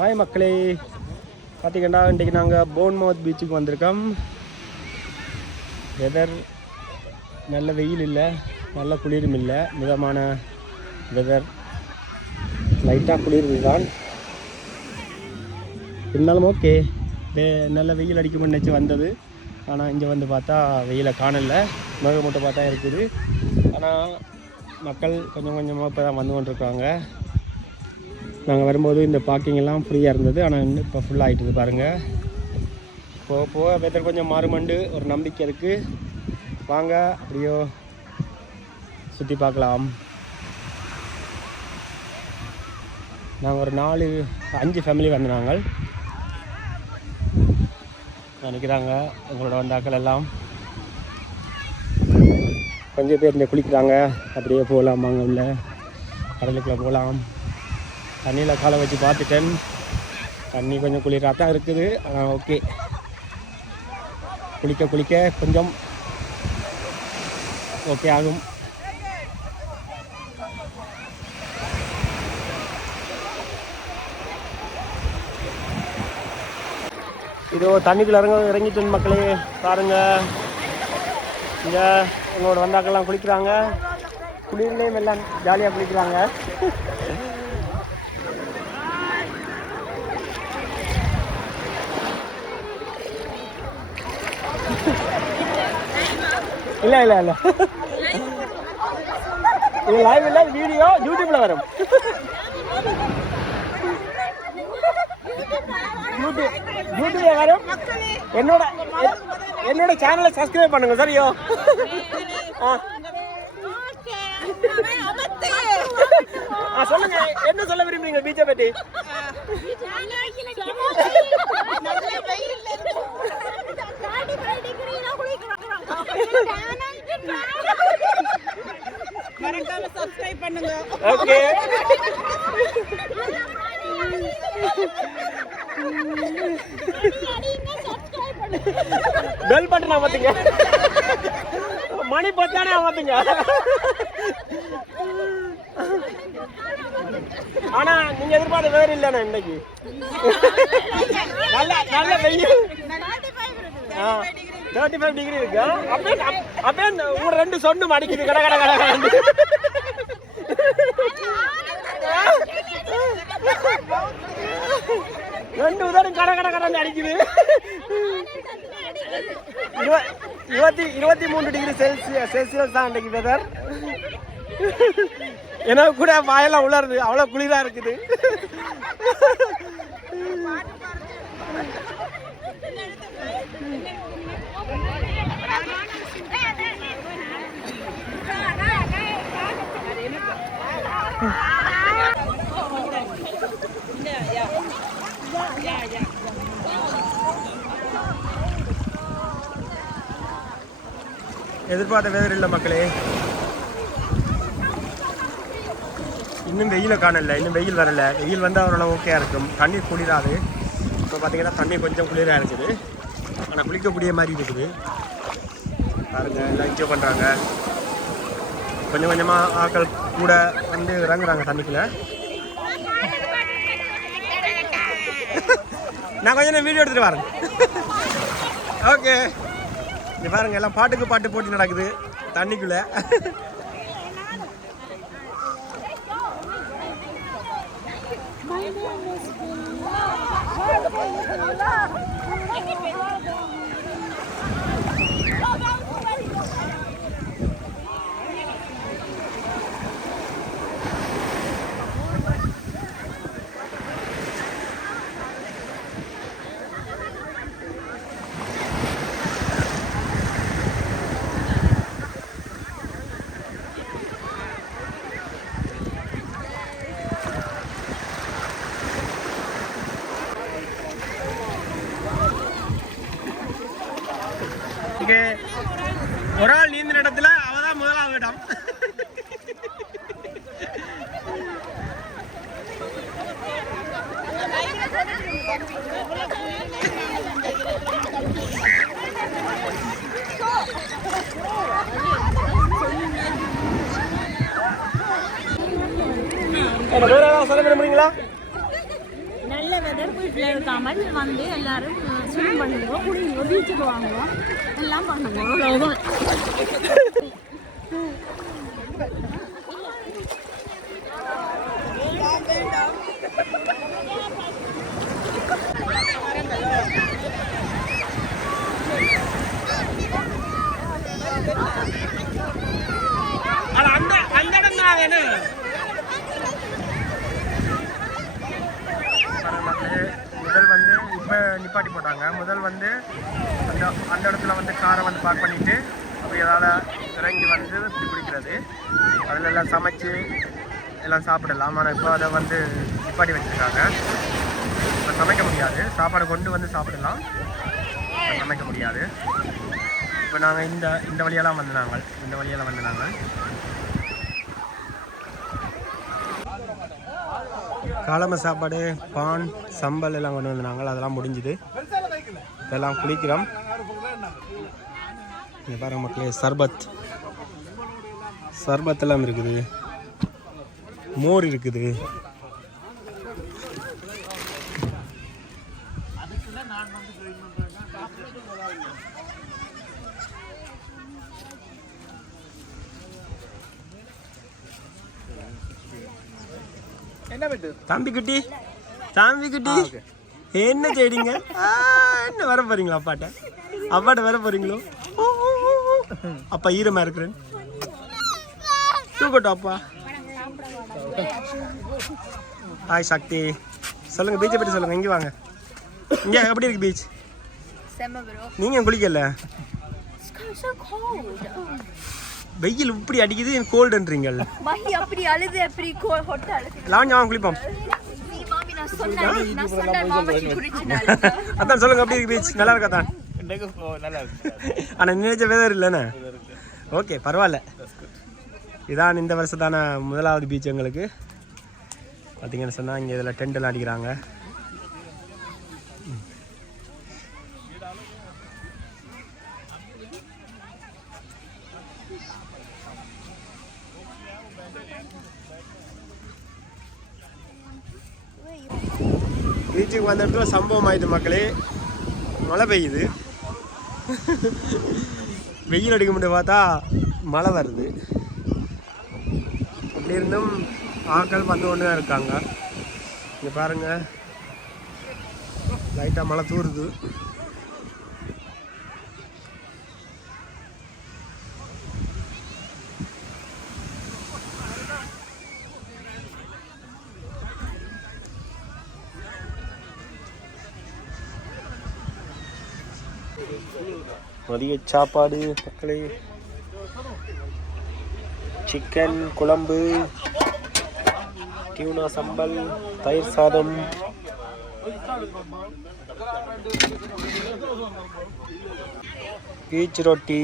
Hi மக்களே. பார்த்தீங்கன்னா இன்றைக்கி நாங்கள் போன்மவுத் பீச்சுக்கு வந்திருக்கோம். வெதர் நல்ல வெயில் இல்லை நல்ல குளிரும் இல்லை மிதமான வெதர் லைட்டாக குளிர் தான். இருந்தாலும் ஓகே வே நல்ல வெயில் அடிக்கும்னு நினச்சி வந்தது. ஆனால் இங்கே வந்து பார்த்தா வெயிலை காணல. மட்டும் பார்த்தா இருக்குது. ஆனால் மக்கள் கொஞ்சம் கொஞ்சமாக இப்போ தான் வந்து கொண்டிருக்காங்க. நாங்கள் வரும்போது இந்த பார்க்கிங் எல்லாம் ஃப்ரீயாக இருந்தது. ஆனால் இன்னும் இப்போ ஃபுல்லாக ஆகிட்டுது பாருங்கள் போக போக வெதர் கொஞ்சம் மாறுமண்டு. ஒரு நம்பிக்கை இருக்குது வாங்க அப்படியோ சுற்றி பார்க்கலாம். நாங்கள் ஒரு நாலு அஞ்சு ஃபேமிலி வந்து நாங்கள். நினைக்கிறாங்க. உங்களோட வந்தாக்கள் எல்லாம். கொஞ்சம் பேர் இந்த குளிக்கிறாங்க. அப்படியே போகலாம் வாங்க உள்ள. கடலுக்குள்ளே போகலாம். தண்ணியில் காலை வச்சு பார்த்துட்டேன். தண்ணி கொஞ்சம் குளிராக தான் இருக்குது. ஆனால் ஓகே. குளிக்க குளிக்க கொஞ்சம் ஓகே ஆகும். இதோ தண்ணிக்குள்ள இறங்க இறங்கிட்டு மக்களே பாருங்க. இங்கே எங்களோட வந்தாக்கெல்லாம் குளிக்கிறாங்க. குளிர்லேயும் எல்லாம் ஜாலியாக குளிக்கிறாங்க. இல்லை இல்லை இல்லை. இது லைவ் இல்லை வீடியோ யூடியூப்ல வரும். யூடியூப் யூடியூப்ல வரும். என்னோட என்னோட சேனலை சப்ஸ்கிரைப் பண்ணுங்க சரியோ ஆ. சொல்லுங்க என்ன சொல்ல விரும்புறீங்க பீச்சை பற்றி மறக்காம சப்ஸ்கிரைப் பண்ணுங்க. ஓகே. பெல் பட்டன் அமர்த்துங்க மணி பத்தானே அமர்த்துங்க ஆனா நீங்க எதிர்பார்த்த வேறு இல்லைண்ணா இன்னைக்கு. நல்ல நல்ல வெயில். தேர்ட்டி ஃபைவ் டிகிரி இருக்கு? அப்படியே அப்படியே உங்க ரெண்டு சொண்டு மடிக்குது. கட கட கடை ரெண்டு உதரம் கட கட கடை அடிக்குது. இருபத்தி இருபத்தி மூணு டிகிரி செல்சியஸ் செல்சியஸ் தான் அன்றைக்கு வெதர் எனக்கு கூட வாயெல்லாம் உலருது. அவ்வளோ குளிராக இருக்குது. எதிர்பார்த்த வேதர் இல்லை மக்களே. இன்னும் வெயில காணல இன்னும் வெயில் வரல. வெயில் வந்தால் ஓரளவு ஓகே இருக்கும். தண்ணி குளிராது. இப்போ பார்த்தீங்கன்னா தண்ணி கொஞ்சம் குளிராக இருக்குது. ஆனால் குளிக்கக்கூடிய மாதிரி இருக்குது. பாருங்க எல்லாம் என்ஜாய் பண்ணுறாங்க கொஞ்சம் கொஞ்சமாக ஆட்கள் கூட வந்து இறங்குறாங்க தண்ணிக்குள்ள. நான் கொஞ்சம் நேரம் வீடியோ எடுத்துகிட்டு வரேன். ஓகே இங்கே பாருங்கள் எல்லாம் பாட்டுக்கு பாட்டு போட்டி நடக்குது தண்ணிக்குள்ளே இங்கே ஒரு ஆள் நீந்த இடத்துல அவ தான் முதலாவது இடம் விரும்புறீங்களா நல்ல வெதர் வீட்டில் இருக்காமல் வந்து எல்லாரும் ஸ்விம் பண்ணுவோம் குடிங்க பீச்சுக்கு வாங்குவோம். எல்லாம் பண்ணுவோம். அவ்வளோதான் அந்த அந்த இடம் தான் வேணும் முதல் வந்து இப்போ நிப்பாட்டி போட்டாங்க. முதல் வந்து அந்த அந்த இடத்துல வந்து காரை வந்து பார்க் பண்ணிட்டு அப்படி அதால் இறங்கி வந்து இப்படி பிடிக்கிறது. அதில் எல்லாம் சமைச்சு எல்லாம் சாப்பிடலாம். ஆனால் இப்போ அதை வந்து நிப்பாட்டி வச்சுருக்காங்க. இப்போ சமைக்க முடியாது. சாப்பாடு கொண்டு வந்து சாப்பிடலாம். சமைக்க முடியாது. இப்போ நாங்கள் இந்த இந்த வழியெல்லாம் வந்து நாங்கள் இந்த வழியெல்லாம் வந்து நாங்கள் காலம சாப்பாடு பான் சம்பல் எல்லாம் கொண்டு வந்தாங்க அதெல்லாம் முடிஞ்சுது. இதெல்லாம் குளிக்கிறோம். இங்கே பாருங்க மக்களே சர்பத். சர்பத் எல்லாம் இருக்குது. மோர் இருக்குது. தம்பி குட்டி? தம்பி குட்டி? என்ன செய்றீங்க ஆ, என்ன வர போறீங்களா அப்பாட்ட? அப்பாட்ட வர போறீங்களோ. அப்பா ஈரமா இருக்கிறேன். தூக்கட்டும் அப்பா. ஹாய் சக்தி. சொல்லுங்க பீச்சை பற்றி சொல்லுங்க இங்கே வாங்க. இங்க எப்படி இருக்கு பீச் நீங்க குளிக்கல? வெயில் இப்படி அடிக்குது கோல்டுன்றீங்க மஹி அப்படி அழுது அப்படி ஹொட்ட அழுது. லாவண்யா வாங்க குளிப்போம். மாமி நான் சொன்னேன் நான் சொன்னேன் மாமாச்சி குடிச்சினாரு அதான் சொல்லுங்க இருக்கு பீச் நல்லா இருக்கா தான் ஆனால் நினைச்ச வெதர் இல்லைண்ணே ஓகே பரவாயில்ல. இதான் இந்த வருஷத்தான முதலாவது பீச் எங்களுக்கு. பார்த்தீங்கன்னு சொன்னால் இங்கே இதில் டென்டெல்லாம் அடிக்கிறாங்க. பீச்சுக்கு வந்த இடத்துல சம்பவம் ஆயிடுது மக்களே. மழை பெய்யுது. வெயில் அடிக்க முடியும் பார்த்தா மழை வருது. அப்படி இருந்தும் ஆட்கள் வந்து ஒன்று தான் இருக்காங்க. இங்கே பாருங்க. லைட்டாக மழை தூருது. மதிய சாப்பாடு மக்களே சிக்கன் குழம்பு டியூனா சம்பல் தயிர் சாதம். பீச் ரொட்டி.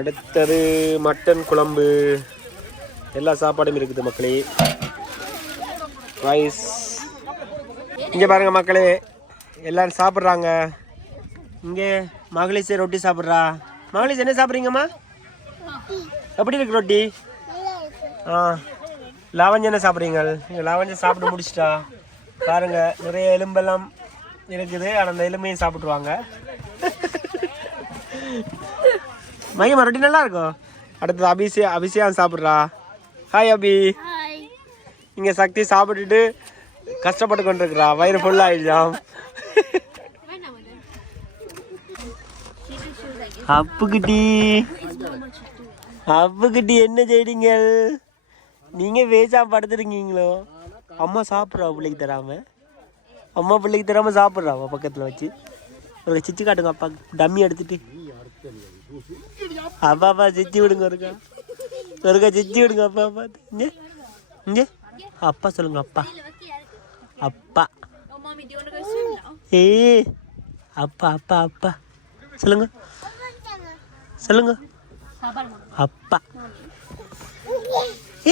அடுத்தது மட்டன் குழம்பு. எல்லா சாப்பாடும் இருக்குது மக்களே. ரைஸ் இங்கே பாருங்கள் மக்களே எல்லோரும் சாப்பிட்றாங்க. இங்கே மகளிசே ரொட்டி சாப்பிட்றா? மகளிஸ் என்ன சாப்பிட்றீங்கம்மா? எப்படி இருக்கு ரொட்டி? ஆ லாவஞ்சம் என்ன சாப்பிட்றீங்க? இங்கே லாவஞ்சம் சாப்பிட்டு முடிச்சிட்டா. பாருங்க நிறைய எலும்பெல்லாம் இருக்குது. ஆனால் அந்த எலும்பையும் சாப்பிட்ருவாங்க மகிமா ரொட்டி நல்லா இருக்கும் அடுத்தது அபிஷே அபிஷேகம் சாப்பிட்றா. ஹாய் அபி. இங்கே சக்தி சாப்பிட்டுட்டு கஷ்டப்பட்டு கொண்டிருக்கிறா. வயிறு ஃபுல்லாகிடுச்சாம் அப்புக்குட்டி அப்புக்குட்டி என்ன செய்றீங்க? நீங்க வேசா படுத்துருக்கீங்களோ? அம்மா சாப்பிட்றா பிள்ளைக்கு தராம. அம்மா பிள்ளைக்கு தராம சாப்பிட்றா பக்கத்துல வச்சு. ஒரு சிச்சு காட்டுங்க அப்பா. டம்மி எடுத்துட்டு. அப்பா அப்பா சிச்சி விடுங்க ஒருக்கா. ஒருக்கா சிச்சி விடுங்க அப்பா அப்பா. இங்க இங்க. அப்பா சொல்லுங்க அப்பா. அப்பா. ஏ அப்பா அப்பா அப்பா. சொல்லுங்க. சொல்லுங்க. அப்பா.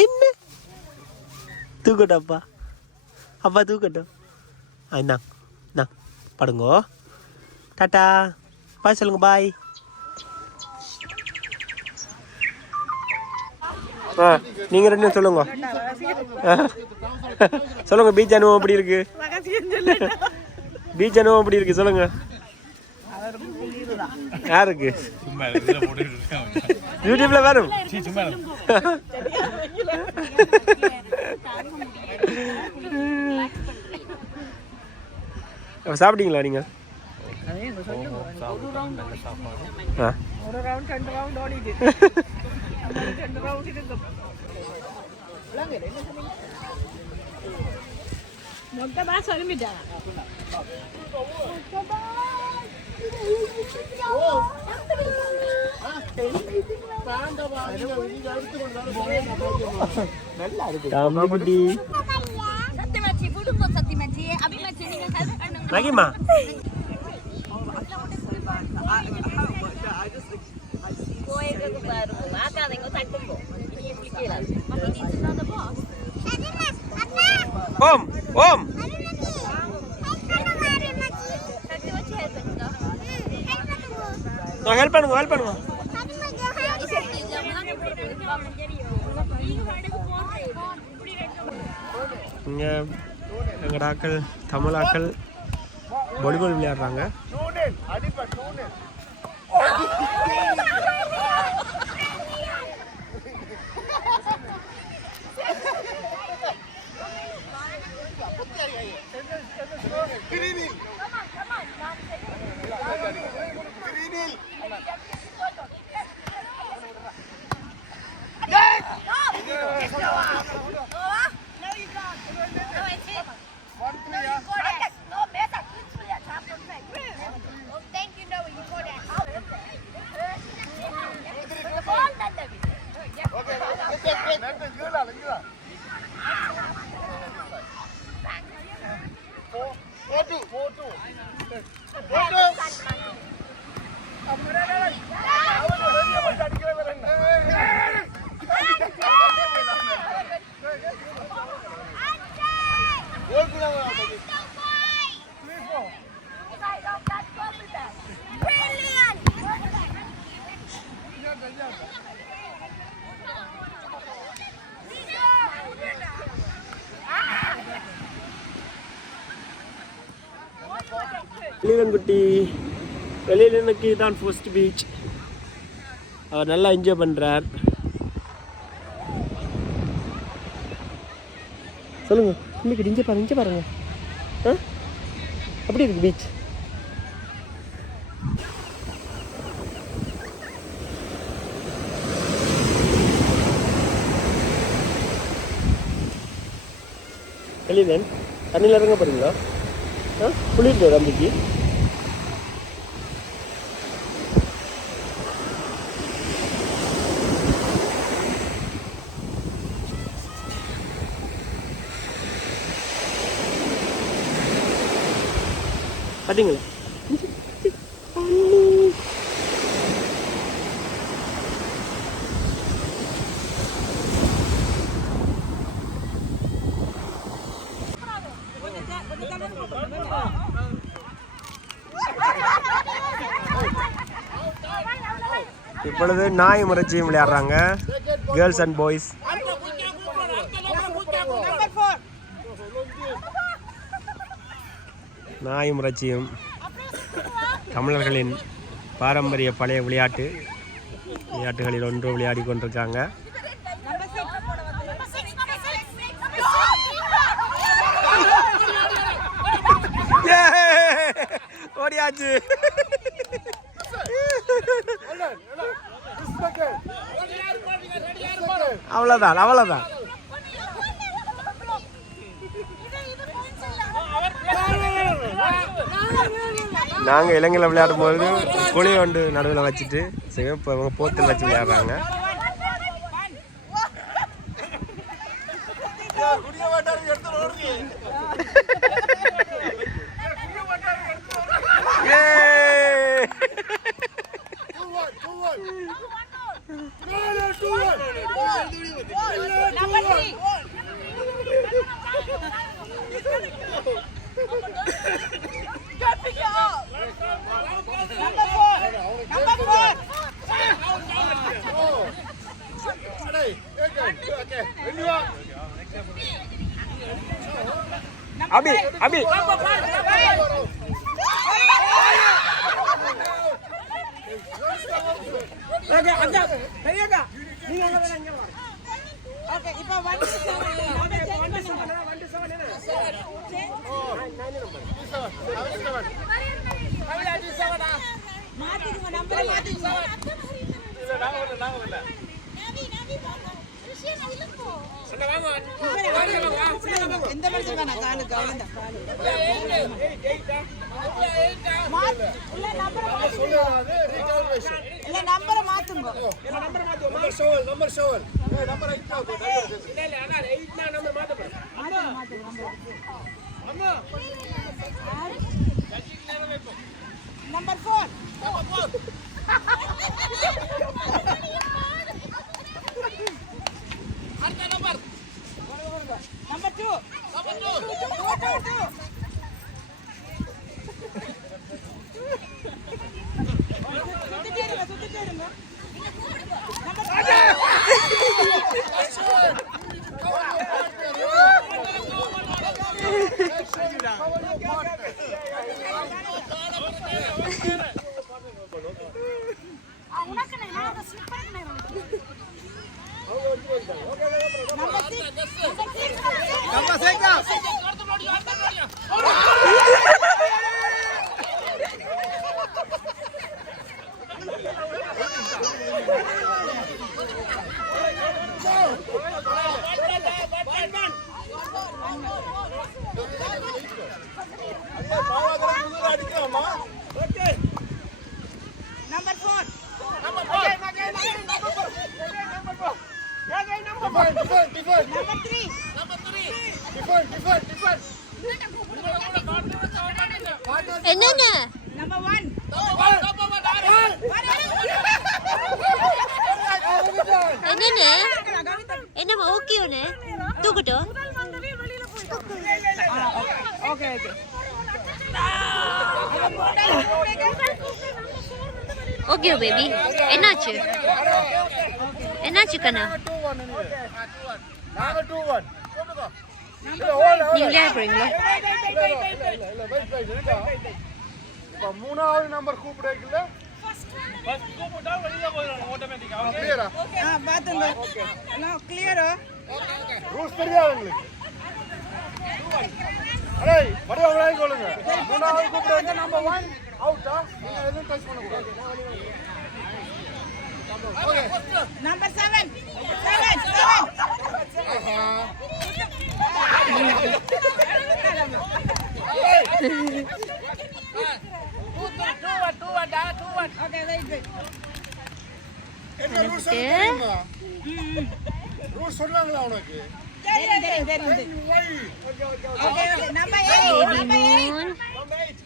என்ன? தூக்கட்டும் அப்பா அப்பா தூக்கட்டும் இந்தா இந்தா படுங்கோ. டாட்டா. பாய் சொல்லுங்க பாய். ஆ நீங்கள் ரெண்டும் சொல்லுங்க. சொல்லுங்க பீச் அனுபவம் எப்படி இருக்கு? பீச் அனுபவம் எப்படி இருக்கு? சொல்லுங்க. யாருக்கு? யூடியூப்ல வரும். சாப்பிட்டீங்களா நீங்க? மொத்தமா சொல்லிட்டாங்க தம்பிக்குட்டி சத்தியமாச்சி குடும்பம் சத்தியமாச்சி அபிமாச்சி நீங்க ஹெல்ப் பண்ணுங்க மகிமா போயிருக்கு பாருங்க ஹெல்ப் பண்ணுங்க ஹெல்ப் பண்ணுங்க. இங்கே எங்கட ஆக்கள் தமிழாக்கள் வாலிபால் விளையாடுறாங்க. Come on. வெளியிலங்குட்டி வெளியிலனுக்கு தான் ஃபர்ஸ்ட் பீச் அவர் நல்லா என்ஜாய் பண்ணுறார் சொல்லுங்க இன்னைக்கு இங்கே பாருங்க இங்கே பாருங்க. ஆ? அப்படி இருக்கு பீச் வெளியிலன் தண்ணியில் இறங்க போறீங்களா? குளிர்ல தம்பிக்கு பார்த்தீங்களா இப்பொழுது நாய் முறைச்சியும் விளையாடுறாங்க. கேர்ள்ஸ் அண்ட் பாய்ஸ் நாய் முறைச்சியும் தமிழர்களின் பாரம்பரிய பழைய விளையாட்டு. விளையாட்டுகளில் ஒன்று விளையாடி கொண்டிருக்காங்க. அவ்வளோதான் அவ்வளோதான் நாங்கள் இலங்கையில் விளையாடும் பொழுது குழி வண்டு நடுவில் வச்சுட்டு சரி இப்போ இவங்க போத்தில் வச்சு விளையாடுறாங்க. அபி அபி. ஓகே நம்பரை மாத்திக்குங்க இல்லை நாங்கள் இல்லை நாங்கள் இல்லை. எந்த மனுஷன் வேணாம் காலு கவனம் இல்ல நம்பரை மாத்துங்க நம்பர் ஷோவல் நம்பர் ஷோவல் நம்பர் எயிட் இல்ல இல்ல ஆனா எயிட் நம்பர் மாத்த அம்மா நம்பர் 4 நம்பர் 4 Kapat என்னாச்சு கண்ணா நீங்களே போறீங்களா? மூணாவது நம்பர் கூப்பிடுறீங்களா ரூல்ஸ் தெரியாது உங்களுக்கு? அடே மறுபடியும் விளையாடி கொள்ளுங்க மூணாவது கூப்பிடுறீங்க நம்பர் ஒன் அவுட்டா நீங்க எதுவும் டச் பண்ணக்கூடாது. Number seven seven seven okay wait wait என்ன ரூல்ஸ் தெரியுமா ரூல்ஸ் சொன்னாங்களா உனக்கு தெரியும் தெரியும் தெரியும் okay okay number eight number eight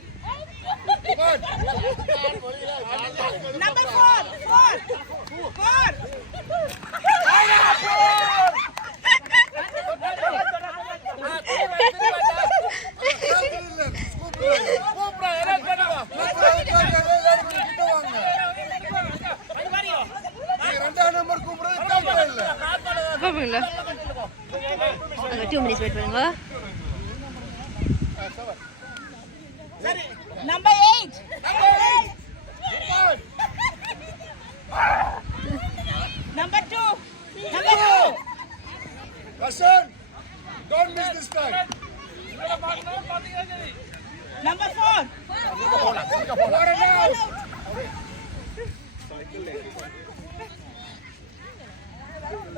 What a now.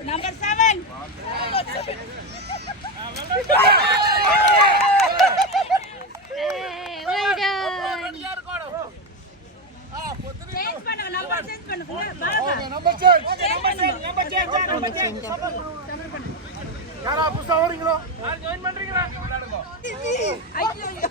Number seven Hey, well done. Change பண்ணுங்க நம்பர் சேஞ்ச் பண்ணுங்க Okay, number change. Number change number change யாரா புதுசா வரீங்களோ ஐயோ ஓகே நம்பர் அண்ணி rules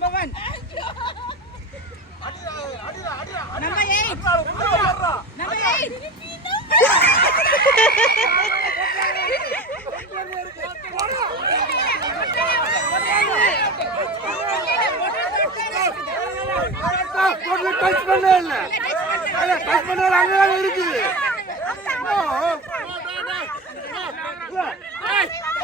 number one number eight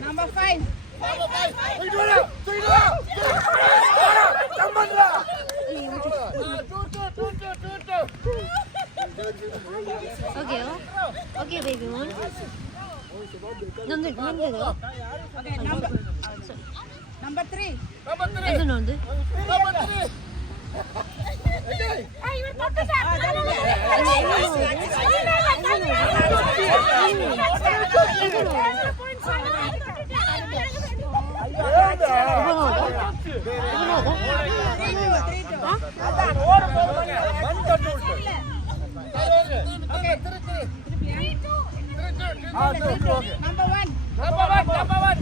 Number five. Number five. Take it out. Take it out. Take it out. Jump on Okay, oh. okay, baby one. Number number no. Okay, number. Number three. Number three. Number three. Number three. Number one number one number one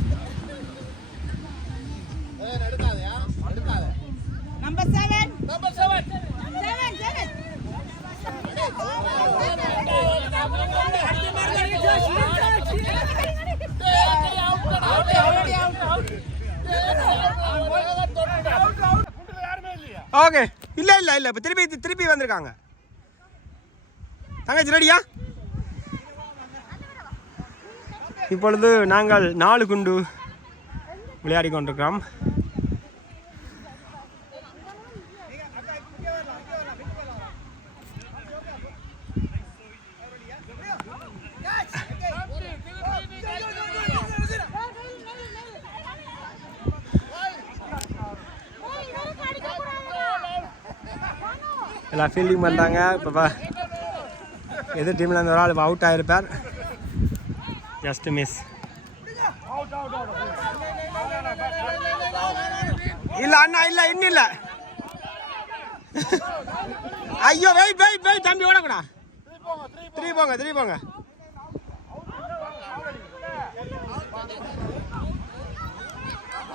number seven number seven seven okay இல்லை இல்லை இல்லை. இப்போ திருப்பி திருப்பி வந்திருக்காங்க. தங்கச்சி ரெடியா இப்பொழுது நாங்கள் நாலு குண்டு விளையாடி கொண்டிருக்கிறோம். எல்லாம் ஃபீல்டிங் பண்ணுறாங்க இப்போ பா எதிர் டீமில் இருந்து ஒரு ஆள் அவுட் ஆகிருப்பார் ஜஸ்ட் மிஸ் இல்லை அண்ணா இல்லை இன்னும் இல்லை. ஐயோ வெயிட் வெயிட் வெயிட் தம்பி ஓடக்கூடா. த்ரீ போங்க த்ரீ போங்க.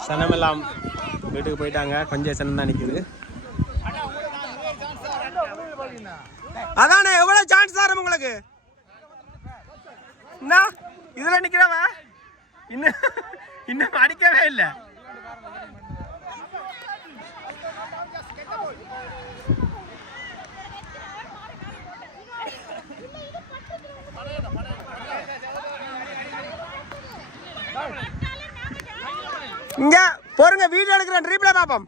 சனமெல்லாம் வீட்டுக்கு போயிட்டாங்க. கொஞ்சம் சனம் தான் நிற்குது அதானே எவ்வளோ சான்ஸ் தரும் உங்களுக்கு? என்ன? இதில் நிக்கிறவ? இன்னும் இன்னும் அடிக்கவே இல்லை. இங்க பொறுங்க வீடியோ எடுக்கிறேன் ரீப்ளே பாப்போம்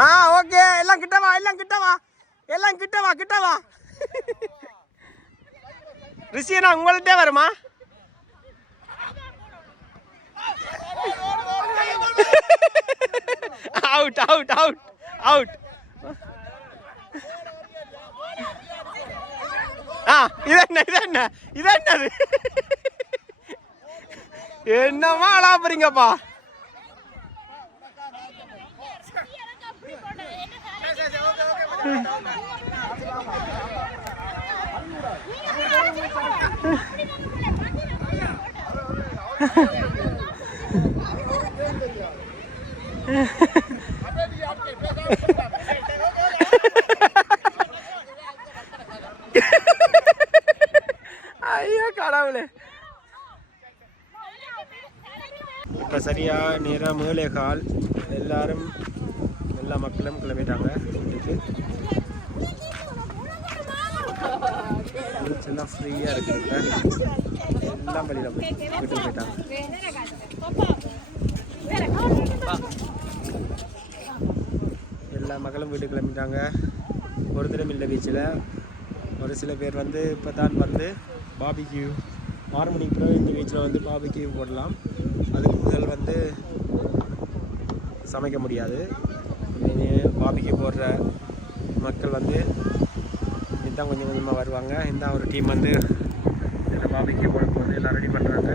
ஆ ஓகே. எல்லாம் கிட்ட வா எல்லாம் கிட்ட வா. எல்லாம் கிட்ட வா கிட்ட வா. ரிஷியனா உங்கள்கிட்ட வருமா? அவுட் அவுட் அவுட் அவுட் ஆ இது என்ன இது என்ன இது என்னது? என்னமா அலாப்புறீங்கப்பா ஐயோ கடவுளே. இப்போ சரியாக நேராக மேலே கால் எல்லாரும் எல்லா மக்களும் கிளம்பிட்டாங்க வீட்டுக்கு பீச் எல்லாம் ஃப்ரீயாக இருக்குங்க எல்லாம் வெளியில் போய் வீட்டுக்கு போயிட்டாங்க எல்லா மக்களும் வீட்டுக்கு கிளம்பிட்டாங்க ஒரு தினம் இல்லை பீச்சில் ஒரு சில பேர் வந்து இப்போ தான் வந்து பாபிக்யூ ஆறு மணிக்கு பிறகு இந்த பீச்சில் வந்து பாபிக்யூ போடலாம். அதுக்கு முதல் வந்து சமைக்க முடியாது. பாபிக்கு போடுற மக்கள் வந்து இதுதான் கொஞ்சம் கொஞ்சமாக வருவாங்க. இந்த ஒரு டீம் வந்து பாபிக்கு போட போது எல்லாம் ரெடி பண்ணுறாங்க